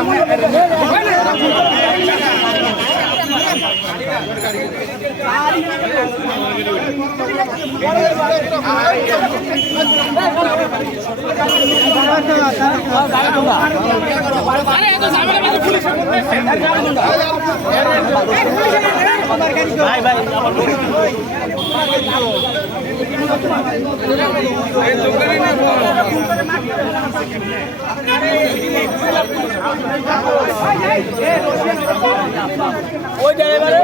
Bueno, ভাই ভাই দোকানে ওই ড্রাইভারে